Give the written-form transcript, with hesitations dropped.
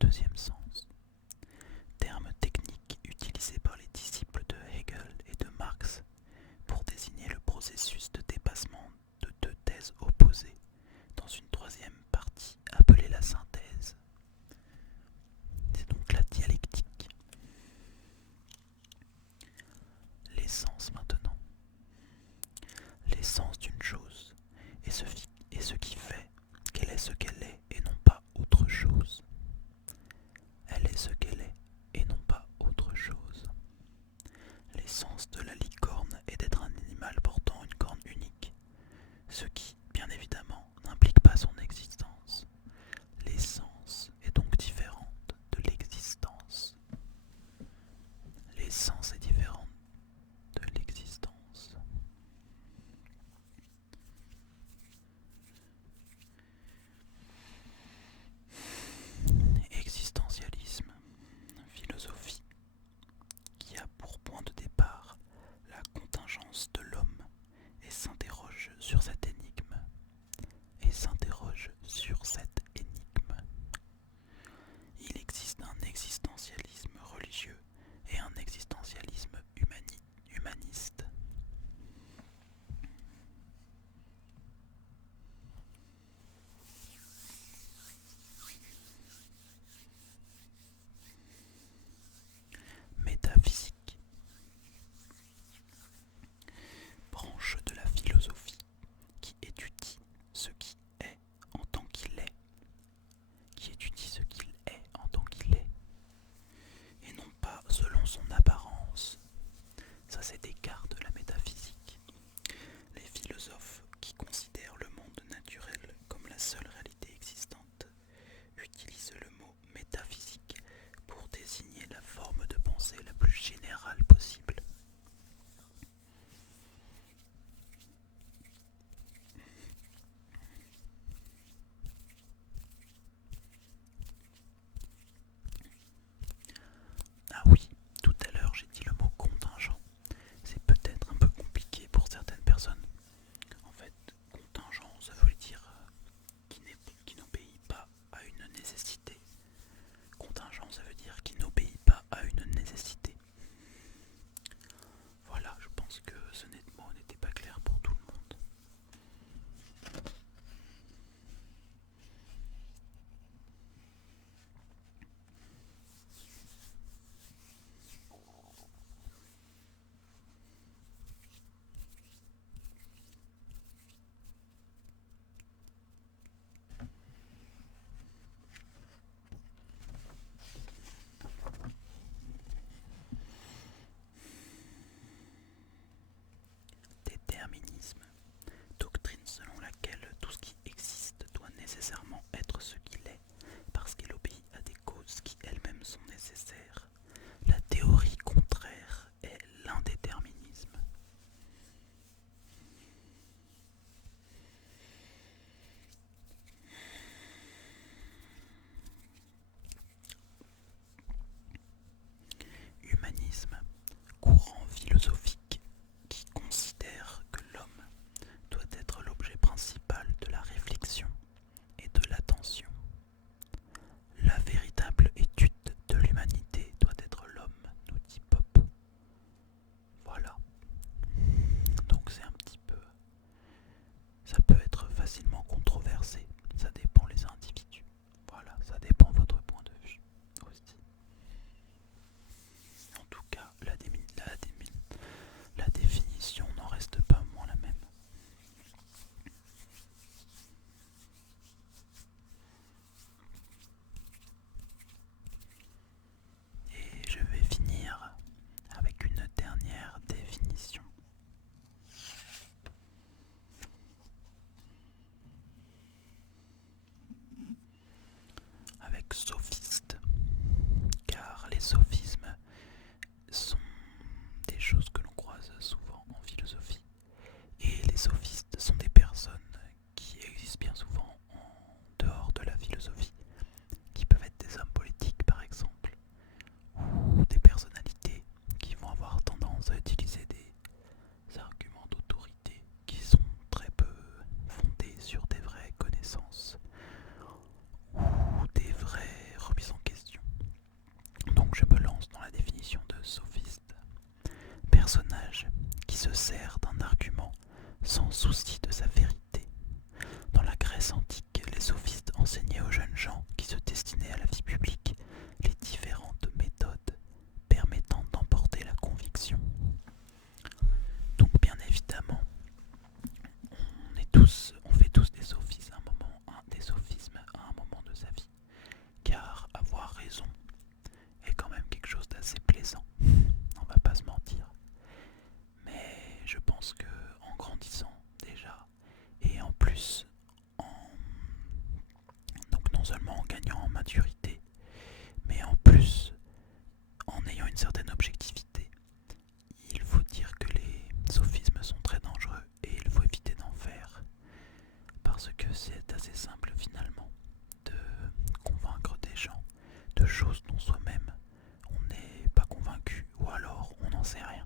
deuxième sens, terme technique utilisé par les disciples de Hegel et de Marx pour désigner le processus de dépassement de deux thèses opposées dans une troisième partie appelée la synthèse. C'est donc la dialectique. L'essence maintenant. L'essence d'une chose est ce qui fait qu'elle est ce qu'elle est et non pas autre chose. Elle est ce qu'elle est et non pas autre chose. L'essence de la licorne est d'être un animal portant une corne unique, ce qui, bien évidemment, n'implique pas son existence. L'essence est donc différente de l'existence. L'essence est différente de l'existence. Existentialisme, philosophie qui a pour point de départ la contingence de l'homme et s'interroge sur cette énigme. Il existe un existentialisme religieux et un existentialisme humaniste. Métaphysique, branche de la philosophie qui étudie ce qui est en tant qu'il est, et non pas selon son apparence. Ça, c'est Descartes de la métaphysique. Les philosophes qui considèrent le monde naturel comme la seule réalité existante utilisent le mot métaphysique pour désigner la forme de pensée la plus générale possible. Ah oui, tout à l'heure j'ai dit le mot contingent. C'est peut-être un peu compliqué pour certaines personnes. En fait, contingent, ça veut dire qui n'obéit pas à une nécessité. Contingent, ça veut dire qui n'obéit pas à une nécessité. Voilà, je pense que ce mot n'était pas clair pour tout le monde. Déterminisme, doctrine selon laquelle tout ce qui existe doit nécessairement être ce qu'il est, parce qu'il obéit à des causes qui elles-mêmes sont nécessaires. La théorie contraire est l'indéterminisme. Humanisme, courant philosophique qui considère que l'homme doit être l'objet principal de la réflexion et de la de choses dont soi-même on n'est pas convaincu ou alors on n'en sait rien.